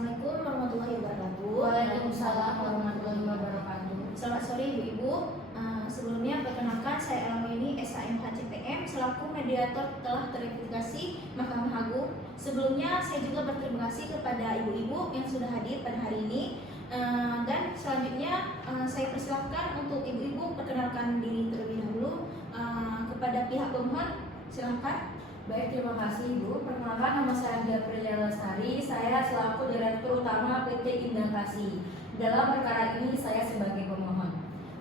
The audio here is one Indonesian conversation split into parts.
Assalamualaikum warahmatullahi wabarakatuh. Waalaikumsalam warahmatullahi wabarakatuh. Selamat sore Ibu-Ibu. Sebelumnya perkenalkan saya Elmaini SHMH CPM selaku mediator telah terverifikasi Mahkamah Agung. Sebelumnya saya juga berterima kasih kepada Ibu-Ibu yang sudah hadir pada hari ini. Dan selanjutnya saya persilahkan untuk Ibu-Ibu perkenalkan diri terlebih dahulu kepada pihak pemohon. Silakan. Baik, terima kasih Ibu. Perkenalkan, nama saya Dia Priya Lestari. Saya selaku Direktur Utama PT Indah Kasih. Dalam perkara ini saya sebagai pemohon.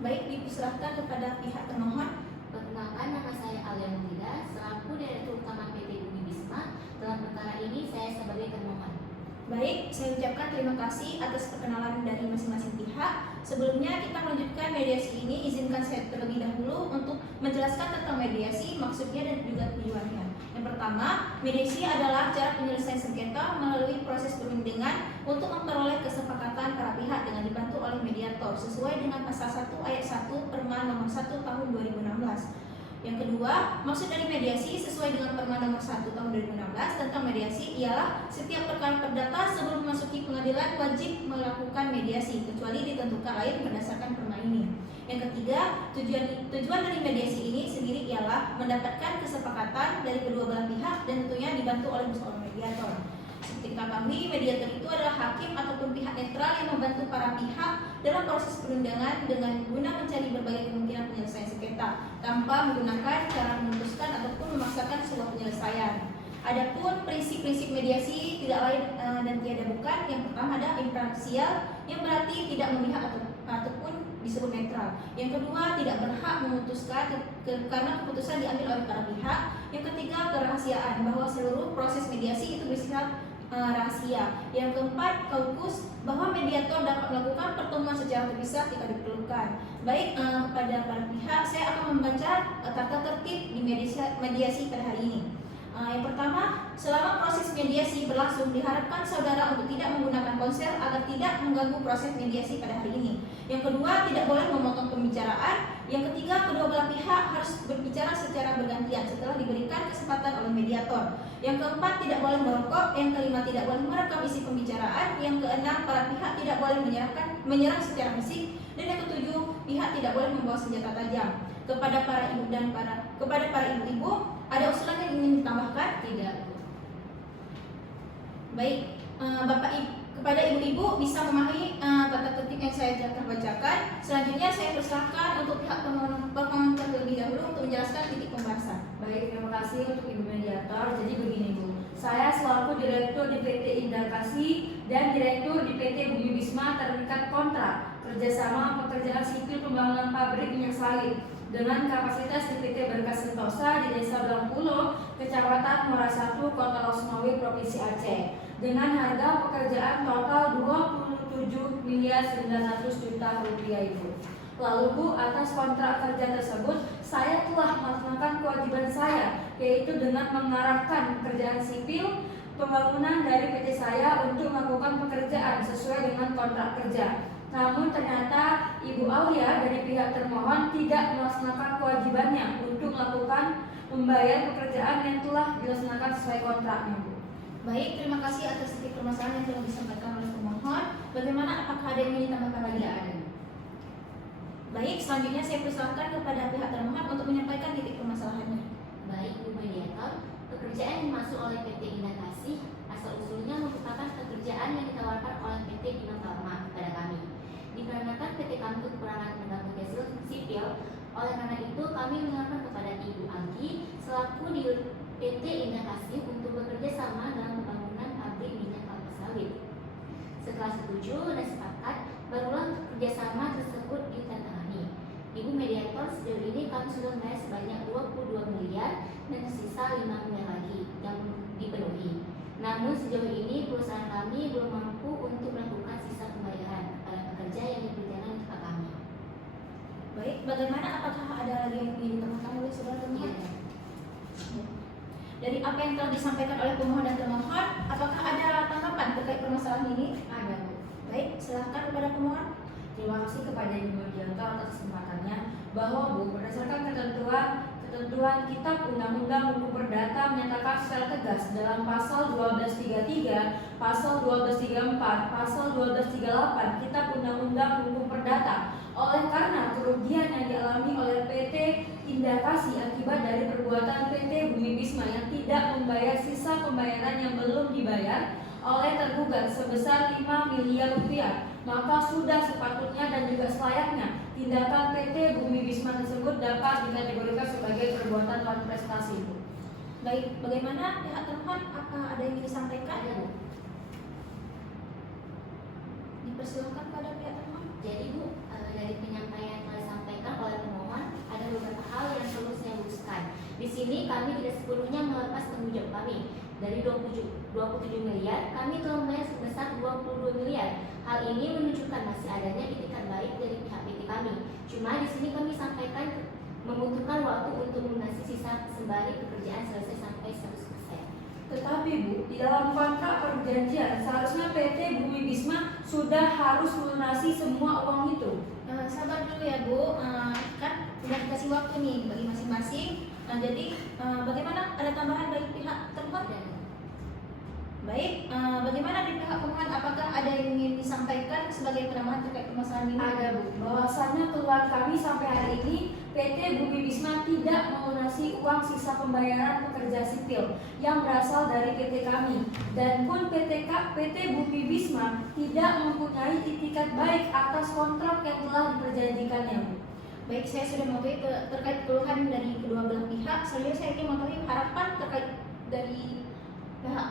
Baik, dipersilahkan kepada pihak termohon. Perkenalkan, nama saya Alia Mutida, selaku Direktur Utama PT Bumi Bisma. Dalam perkara ini saya sebagai termohon. Baik, saya ucapkan terima kasih atas perkenalan dari masing-masing pihak. Sebelumnya kita melanjutkan mediasi ini, izinkan saya terlebih dahulu untuk menjelaskan tentang mediasi, maksudnya dan juga tujuannya. Yang pertama, mediasi adalah cara penyelesaian sengketa melalui proses perundingan untuk memperoleh kesepakatan para pihak dengan dibantu oleh mediator sesuai dengan pasal 1 ayat 1 Perman nomor 1 tahun 2016. Yang kedua, maksud dari mediasi sesuai dengan Perman nomor 1 tahun 2016 tentang mediasi ialah setiap perkara perdata sebelum memasuki pengadilan wajib melakukan mediasi kecuali ditentukan lain berdasarkan Perma ini. Yang ketiga, tujuan dari mediasi ini sendiri ialah mendapatkan kesepakatan dari kedua belah pihak dan tentunya dibantu oleh seorang mediator. Ketika kami, mediator itu adalah hakim ataupun pihak netral yang membantu para pihak dalam proses perundangan dengan guna mencari berbagai kemungkinan penyelesaian sengketa tanpa menggunakan cara memutuskan ataupun memaksakan sebuah penyelesaian. Adapun prinsip-prinsip mediasi tidak lain dan tiada bukan. Yang pertama ada imparsial, yang berarti tidak memihak ataupun disebut netral. Yang kedua, tidak berhak memutuskan karena keputusan diambil oleh para pihak. Yang ketiga, kerahasiaan, bahwa seluruh proses mediasi itu bersifat rahasia. Yang keempat, kaukus, bahwa mediator dapat melakukan pertemuan secara terpisah jika diperlukan. Baik, kepada para pihak saya akan membaca tata tertib di mediasi pada hari ini. Yang pertama, selama proses mediasi berlangsung diharapkan saudara untuk tidak menggunakan ponsel agar tidak mengganggu proses mediasi pada hari ini. Yang kedua, tidak boleh memotong pembicaraan. Yang ketiga, kedua belah pihak harus berbicara secara bergantian setelah diberikan kesempatan oleh mediator. Yang keempat, tidak boleh merokok. Yang kelima, tidak boleh merekam isi pembicaraan. Yang keenam, para pihak tidak boleh menyerang secara fisik. Dan yang ketujuh, pihak tidak boleh membawa senjata tajam. Kepada para ibu-ibu, ada usulan yang ingin ditambahkan? Tidak. Baik, kepada ibu-ibu bisa memahami tata tertib yang saya akan bacakan. Selanjutnya saya persilahkan untuk pihak pemohon terlebih dahulu untuk menjelaskan titik pembahasan. Baik, terima kasih untuk Ibu Mediator. Jadi begini Bu, saya selaku Direktur di PT Indah Kasih dan Direktur di PT Bumi Bisma terikat kontrak kerjasama pekerjaan sipil pembangunan pabrik minyak sawit dengan kapasitas di PT Berkas Sentosa di Desa Blangpulo, Kecamatan Muara 1, Kota Losmawi, Provinsi Aceh, dengan harga pekerjaan total 27.900 juta rupiah Ibu. Lalu Bu, atas kontrak kerja tersebut, saya telah melaksanakan kewajiban saya, yaitu dengan mengarahkan pekerjaan sipil pembangunan dari PT saya untuk melakukan pekerjaan sesuai dengan kontrak kerja. Namun ternyata Ibu Aulia dari pihak termohon tidak melaksanakan kewajibannya untuk melakukan membayar pekerjaan yang telah dilaksanakan sesuai kontraknya Bu. Baik, terima kasih atas titik permasalahan yang telah disampaikan oleh pemohon. Bagaimana, apakah ada yang ingin ditambahkan lagi? Ada. Baik, selanjutnya saya persilahkan kepada pihak termohon untuk menyampaikan titik permasalahannya. Baik, Bu Mediator, pekerjaan yang masuk oleh PT Indah Kasih asal usulnya merupakan pekerjaan yang ditawarkan oleh PT Bina Farma kepada kami. Dikarenakan PT kami kekurangan tenaga kerja sipil, oleh karena itu kami mengajukan kepada Ibu Anggi selaku di PT Indah Kasih untuk bekerja sama dalam pembangunan pabrik minyak kelapa sawit. Setelah setuju dan sepakat, barulah kerjasama tersebut ditandatangani. Ibu Mediator, sejauh ini kami sudah membayar sebanyak 22 miliar dan sisa 5 miliar lagi yang dipenuhi. Namun sejauh ini perusahaan kami belum mampu untuk melakukan sisa pembayaran kepada pekerja yang dikerjakan kepada kami. Baik, bagaimana, apakah ada lagi yang ingin ditambahkan oleh saudara termohon? Dari apa yang telah disampaikan oleh pemohon dan termohon, apakah ada tanggapan terkait permasalahan ini? Ada Bu. Baik, silahkan kepada pemohon. Terima kasih kepada Ibu Mediator atas kesempatannya bahwa Bu, berdasarkan ketentuan ketentuan Kitab Undang-Undang Hukum Perdata menyatakan secara tegas dalam pasal 1233, pasal 1234, pasal 1238 Kitab Undang-Undang Hukum Perdata. Oleh karena kerugian yang dialami oleh PT Indah Kasih akibat dari perbuatan PT Bumi Bisma yang tidak membayar sisa pembayaran yang belum dibayar oleh tergugat sebesar 5 miliar rupiah, maka sudah sepatutnya dan juga selayaknya tindakan PT Bumi Bisma tersebut dapat dikategorikan sebagai perbuatan lawan prestasi. Baik, bagaimana pihak termohon? Apa ada yang ingin disampaikan? Ada, Bu. Dipersilakan pada pihak termohon. Jadi Bu, dari penyampaian yang telah disampaikan oleh pemohon, ada beberapa hal yang perlu saya luruskan. Di sini kami tidak sepenuhnya melepas tanggung jawab kami. Dari 27 miliar, kami telah membayar sebesar 22 miliar. Hal ini menunjukkan masih adanya itikat baik dari pihak PT kami. Cuma di sini kami sampaikan membutuhkan waktu untuk melunasi sisa sembari pekerjaan selesai sampai 100%. Tetapi Bu, di dalam kontrak perjanjian seharusnya PT Bumi Bisma sudah harus melunasi semua uang itu. Sabar dulu ya Bu, kan sudah dikasih waktu nih bagi masing-masing. Jadi bagaimana, ada tambahan dari pihak termohon? Baik, bagaimana di pihak pemohon? Apakah ada yang ingin disampaikan sebagai penambahan terkait permasalahan ini? Ada Bu, bahwasannya keluar kami sampai hari ini PT Bumi Bisma tidak melunasi uang sisa pembayaran pekerja sipil yang berasal dari PT kami, dan pun PT Bumi Bisma tidak mempunyai itikat baik atas kontrak yang telah diperjanjikannya Bu. Baik, saya sudah mengetahui terkait keluhan dari kedua belah pihak. Selanjutnya saya ingin mengetahui harapan terkait dari pihak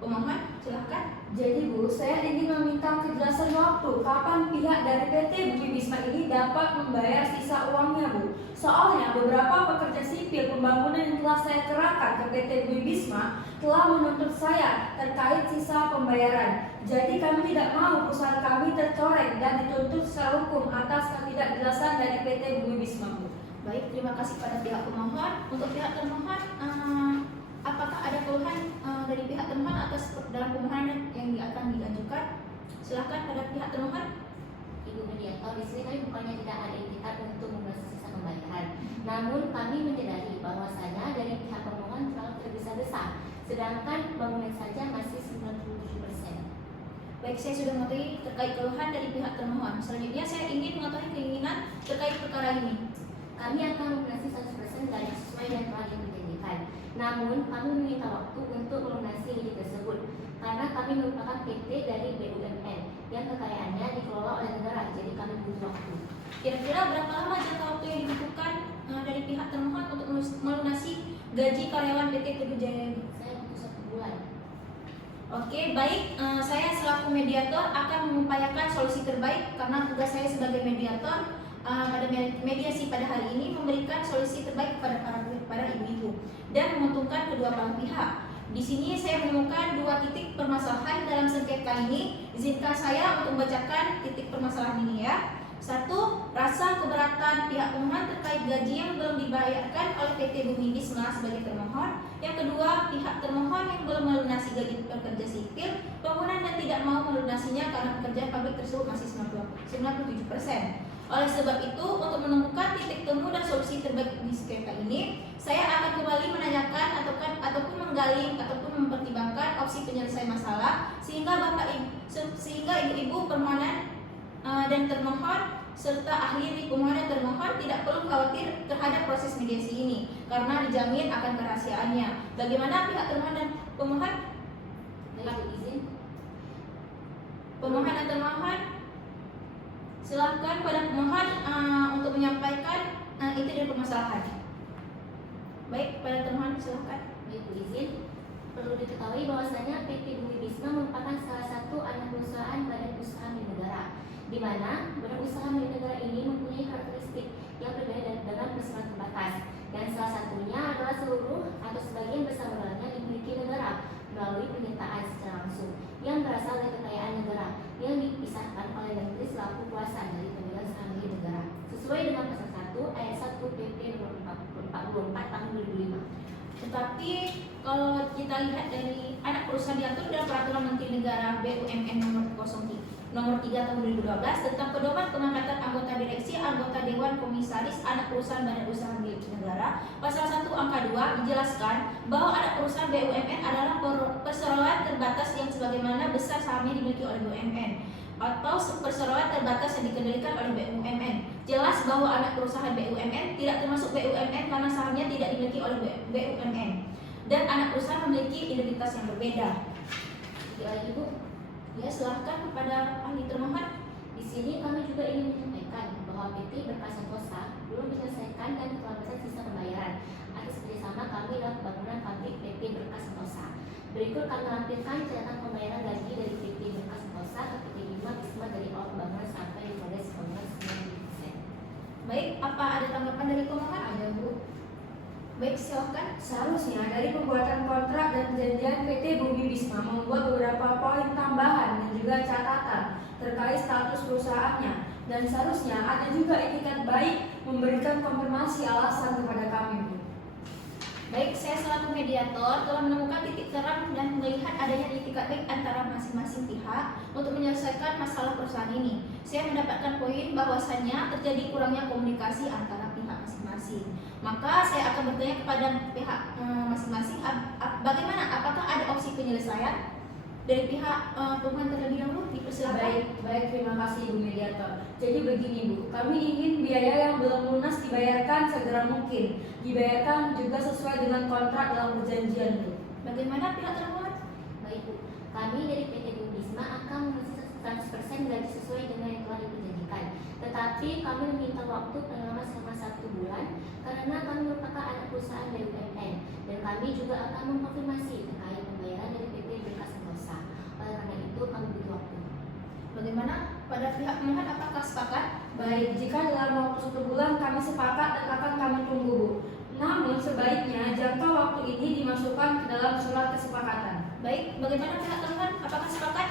pemohon. Silahkan. Jadi Bu, saya ingin meminta kejelasan waktu kapan pihak dari PT Bumi Bisma ini dapat membayar sisa uangnya Bu. Soalnya beberapa pekerja sipil pembangunan yang telah saya kerahkan ke PT Bumi Bisma telah menuntut saya terkait sisa pembayaran. Jadi kami tidak mau perusahaan kami tercoreng dan dituntut secara hukum atas ketidakjelasan dari PT Bumi Bisma Bu. Baik, terima kasih pada pihak pemohon. Untuk pihak termohon, apakah ada keluhan dari pihak termohon atas dalam permohonan yang akan diajukan? Silahkan pada pihak termohon. Ibu Mediator, di sini kami bukannya tidak ada itikat untuk melunasi sisa pembayaran. Namun kami menyadari bahwasanya dari pihak pemohon terlalu tergesa-gesa, sedangkan bangunan saja masih 97%. Baik, saya sudah mengetahui terkait keluhan dari pihak termohon. Selanjutnya saya ingin mengetahui keinginan terkait perkara ini. Kami akan melunasi 100% dari sesuai yang telah diperjanjikan. Namun kami meminta waktu untuk melunasi izin tersebut karena kami merupakan PT dari BUMN yang kekayaannya dikelola oleh negara, jadi kami butuh waktu. Kira-kira berapa lama jangka waktu yang dibutuhkan dari pihak termohon untuk melunasi gaji karyawan PT Teguh Jaya ini? Saya butuh 1 bulan. Oke, baik. Saya selaku mediator akan mengupayakan solusi terbaik karena tugas saya sebagai mediator pada mediasi pada hari ini memberikan solusi terbaik kepada para ibu-ibu dan menguntungkan kedua belah pihak. Di sini saya menemukan 2 titik permasalahan dalam sengketa ini. Izinkan saya untuk membacakan titik permasalahan ini ya. 1. Rasa keberatan pihak pemohon terkait gaji yang belum dibayarkan oleh PT Bumi Bisma sebagai termohon. Yang kedua, pihak termohon yang belum melunasi gaji pekerja sipil bangunan dan tidak mau melunasinya karena pekerjaan pabrik tersebut masih 97%. Oleh sebab itu, untuk menemukan titik temu dan solusi terbaik di sengketa ini, saya akan kembali menanyakan ataupun menggali ataupun mempertimbangkan opsi penyelesaian masalah sehingga ibu-ibu permohonan dan termohon serta ahli di permohonan termohon tidak perlu khawatir terhadap proses mediasi ini karena dijamin akan kerahasiaannya. Bagaimana pihak termohon dan pemohon? Baik, izin. Pemohon dan termohon, silahkan pada pemohon untuk menyampaikan inti dari permasalahan. Baik, pada termohon silahkan. Baik, izin. Perlu diketahui bahwasanya PT Bumi Bisma merupakan salah satu anak perusahaan badan usaha milik negara, di mana badan usaha milik negara ini mempunyai karakteristik yang berbeda dengan personal terbatas, dan salah satunya adalah seluruh atau sebagian besar modalnya dimiliki negara melalui penyertaan secara langsung yang berasal dari kekayaan negara yang dipisahkan oleh negeri selaku kuasa dari pemegang saham milik negara sesuai dengan pasal 1 ayat 1 PP nomor 44 tahun 2005. Tetapi kalau kita lihat dari anak perusahaan diatur dalam Peraturan Menteri Negara BUMN nomor 3 tahun 2012 tentang pedoman pengangkatan anggota direksi, anggota dewan komisaris anak perusahaan badan usaha milik negara. Pasal 1 angka 2 dijelaskan bahwa anak perusahaan BUMN adalah perseroan terbatas yang sebagaimana besar sahamnya dimiliki oleh BUMN atau perseroan terbatas yang dikendalikan oleh BUMN. Jelas bahwa anak perusahaan BUMN tidak termasuk BUMN karena sahamnya tidak dimiliki oleh BUMN dan anak perusahaan memiliki identitas yang berbeda. Lagi Bu, Ya, silahkan kepada ahli termohon. di sini kami juga ingin menyampaikan bahwa PT Berkah Sentosa belum menyelesaikan dan keterlambatan sisa pembayaran atas kerjasama kami dalam pembangunan pabrik PT Berkah Sentosa. Berikut kami lampirkan catatan pembayaran gaji dari PT Berkah Sentosa ke PT Bima Bisma dari awal pembangunan sampai progres pembangunan 90%. Baik, apa ada tanggapan dari pemohon? Ada Bu. Baik, silahkan. Seharusnya dari pembuatan kontrak dan perjanjian PT Bumi Bisma membuat beberapa poin tambahan dan juga catatan terkait status perusahaannya, dan seharusnya ada juga etikat baik memberikan konfirmasi alasan kepada kami, Bu. Baik, saya selaku mediator telah menemukan titik terang dan melihat adanya itikat baik antara masing-masing pihak untuk menyelesaikan masalah perusahaan ini. Saya mendapatkan poin bahwasannya terjadi kurangnya komunikasi antara pihak masing-masing. Maka saya akan bertanya kepada pihak masing-masing, bagaimana? Apakah ada opsi penyelesaian dari pihak pemohon terlebih dahulu? Dipersilakan. Baik, terima kasih Bu Mediator. Jadi begini Bu, kami ingin biaya yang belum lunas dibayarkan segera mungkin, dibayarkan juga sesuai dengan kontrak dalam perjanjian Bu. Bagaimana pihak termohon? Baik Bu, kami dari PT Bumi Bisma akan melunasi 100% gaji sesuai dengan yang telah diperjanjikan. Tetapi kami meminta waktu paling lama selama 1 bulan karena kami merupakan anak perusahaan dari BUMN dan kami juga akan mengkonfirmasi terkait pembayaran dari PT Berkah Sentosa. Oleh karena itu kami butuh waktu. Bagaimana pada pihak pemohon, apakah sepakat? Baik, jika dalam waktu 1 bulan kami sepakat dan akan kami tunggu Bu. Namun sebaiknya jangka waktu ini dimasukkan ke dalam surat kesepakatan. Baik, bagaimana pihak termohon? Apakah sepakat?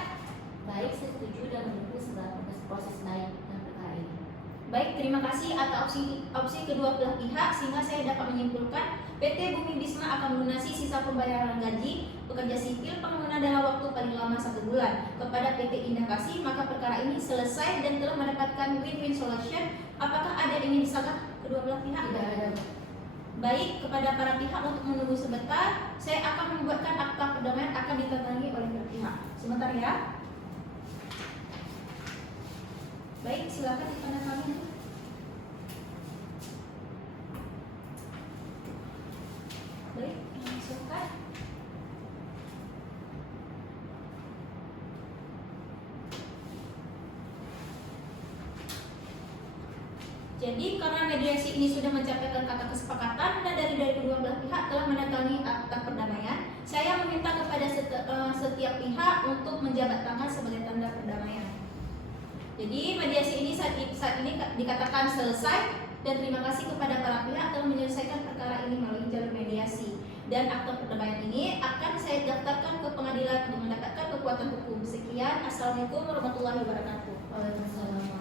Baik, saya setuju dan mendukung segala proses baik dalam perkara ini. Baik, terima kasih atas opsi kedua belah pihak sehingga saya dapat menyimpulkan PT Bumi Bisma akan melunasi sisa pembayaran gaji pekerja sipil pengguna dalam waktu paling lama 1 bulan kepada PT Indah Kasih. Maka perkara ini selesai dan telah mendapatkan win-win solution. Apakah ada yang ingin disahkan kedua belah pihak? Tidak ada. Baik, kepada para pihak untuk menunggu sebentar, saya akan membuatkan akta perdamaian akan ditandatangani oleh belah pihak. Sebentar ya. Baik, silakan ditandatangani. Baik, silakan. Jadi karena mediasi ini sudah mencapaikan kata kesepakatan dan dari kedua belah pihak telah menandatangani akta perdamaian, saya meminta kepada setiap pihak untuk menjabat tangan sebagai tanda perdamaian. Jadi mediasi ini saat ini dikatakan selesai dan terima kasih kepada para pihak telah menyelesaikan perkara ini melalui jalur mediasi. Dan akta perdamaian ini akan saya daftarkan ke pengadilan untuk mendapatkan kekuatan hukum. Sekian, Assalamualaikum warahmatullahi wabarakatuh. Waalaikumsalam.